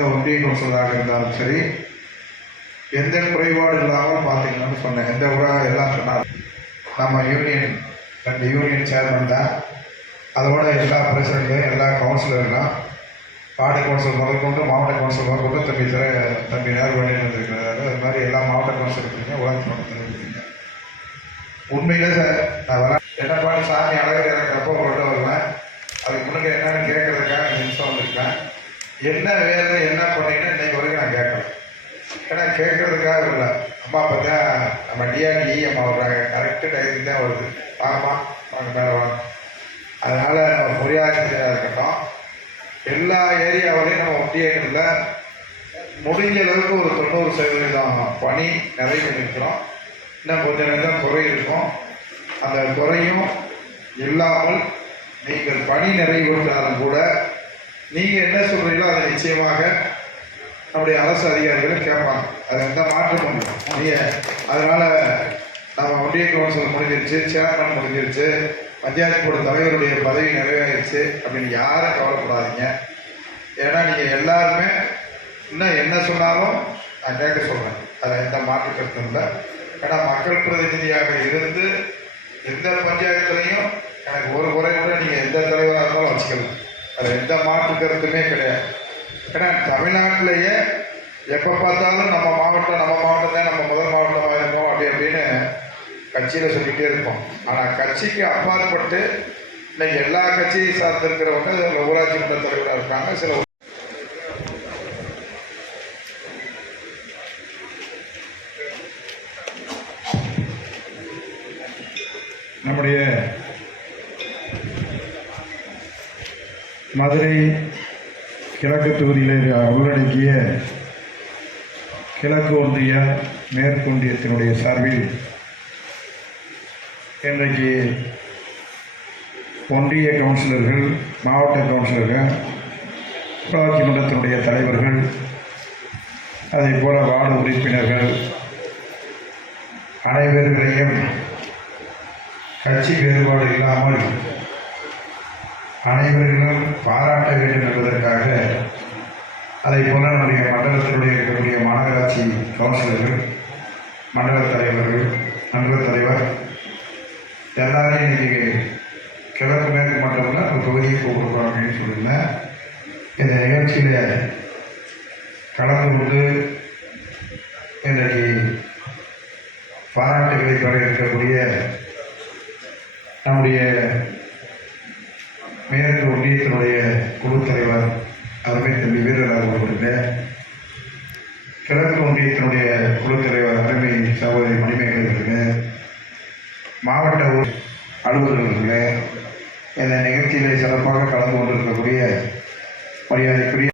ஒன்றிய கவுன்சிலராக இருந்தாலும் சரி எந்த குறைபாடு இல்லாமல் பார்த்தீங்கன்னு சொன்னேன். எந்த ஊராக எல்லாம் சொன்னார் நம்ம யூனியன் ரெண்டு யூனியன் சேர்மன் தான். அதோட எல்லா பிரசிடண்ட்டும் எல்லா கவுன்சிலர்களும் வார்டு கவுன்சில் முதல் கொண்டு மாவட்ட கவுன்சில் முதல் கொண்டு தம்பி திற தம்பி நேர்வழி வந்திருக்கிறாரு அது மாதிரி எல்லா மாவட்ட கவுன்சில் இருக்கீங்க உலக மாவட்டத்தில் இருக்கீங்க உண்மையிலே சார் நான் என்ன பண்ணீங்கன்னா இன்னைக்கு வரைக்கும் நான் கேட்கல. ஏன்னா கேட்கறதுக்காக இல்லை. அம்மா பார்த்தா நம்ம டிஆர்டி அம்மா வர்றாங்க கரெக்டு டைத்துக்கு தான் வருது. வாங்கம்மா வாங்க மேலே வாங்க. அதனால் நம்ம பொறியாளர் இருக்கட்டும். எல்லா ஏரியாவிலையும் நம்ம ஒட்டியத்தில் முடிஞ்ச அளவுக்கு ஒரு தொண்ணூறு சதவீதம் பணி நிறைய பண்ணியிருக்கிறோம். இன்னும் கொஞ்சம் நேரம் குறை இருக்கும். அந்த குறையும் இல்லாமல் நீங்கள் பணி நிறைவேற்றினாலும் கூட நீங்கள் என்ன சொல்கிறீங்களோ அதை நிச்சயமாக நம்முடைய அரசு அதிகாரிகள் கேட்பாங்க. அது எந்த மாற்றமும் இல்லை. நீங்கள் அதனால் நம்ம ஒன்றிய கவுன்சில் முடிஞ்சிருச்சு சேர்மன் முடிஞ்சிருச்சு பஞ்சாயத்து போர்டு தலைவருடைய பதவி நிறைவேறிடுச்சு அப்படின்னு யாரும் கவலைப்படாதீங்க. ஏன்னா நீங்கள் எல்லாருமே இன்னும் என்ன சொன்னாலும் நான் கேட்க சொல்கிறேன் அதில் எந்த மாற்று கருத்தும் இல்லை. ஏன்னா மக்கள் பிரதிநிதியாக இருந்து எந்த பஞ்சாயத்துலையும் எனக்கு ஒரு குறை கூட நீங்கள் எந்த தலைவராக இருந்தாலும் வச்சுக்கலாம் அதில் எந்த மாற்று கருத்துமே கிடையாது. ஏன்னா தமிழ்நாட்டிலேயே எப்போ பார்த்தாலும் நம்ம மாவட்டம் நம்ம மாவட்டம் தான் நம்ம முதல் மாவட்டமாக இருக்கோம் அப்படி அப்படின்னு கட்சியில் சொல்லிகிட்டே இருப்போம். ஆனால் கட்சிக்கு அப்பாற்பட்டு இன்னைக்கு எல்லா கட்சியும் சார்ந்திருக்கிறவங்க அதில் ஊராட்சி மன்ற தலைவராக இருக்காங்க சில நம்முடைய மதுரை கிழக்கு தொகுதியில் உள்ளடக்கிய கிழக்கு ஒன்றிய மேற்கொண்டியத்தினுடைய சார்பில் இன்றைக்கு ஒன்றிய கவுன்சிலர்கள் மாவட்ட கவுன்சிலர்கள் உள்ளாட்சி மன்றத்தினுடைய தலைவர்கள் அதே போல வார்டு உறுப்பினர்கள் அனைவர்களையும் கட்சி வேறுபாடு இல்லாமல் அனைவர்களும் பாராட்ட வேண்டும் என்பதற்காக அதை போல நம்முடைய மண்டலத்தினுடைய இருக்கக்கூடிய மாநகராட்சி கவுன்சிலர்கள் மண்டல தலைவர்கள் மண்டல தலைவர் எல்லாரையும் இன்னைக்கு கிழக்கு மேற்கு மண்டலம்ல ஒரு தொகுதியை கூப்பிடுறோம் அப்படின்னு சொல்லியிருந்தேன். இந்த நிகழ்ச்சியில் கலந்து கொண்டு இன்றைக்கு பாராட்டுகளை பெற இருக்கக்கூடிய நம்முடைய மேற்கு ஒன்றியத்தினுடைய குழு தலைவர் அருமை தம்பி வீரராக அவர்களுடைய கிழக்கு ஒன்றியத்தினுடைய குழு தலைவர் அருமை சகோதரி மணிமேகலை அவர்களே மாவட்ட அலுவலர்கள் அலுவலர்களே இந்த நிகழ்ச்சியிலே சிறப்பாக கலந்து கொண்டிருக்கக்கூடிய மரியாதைக்குரிய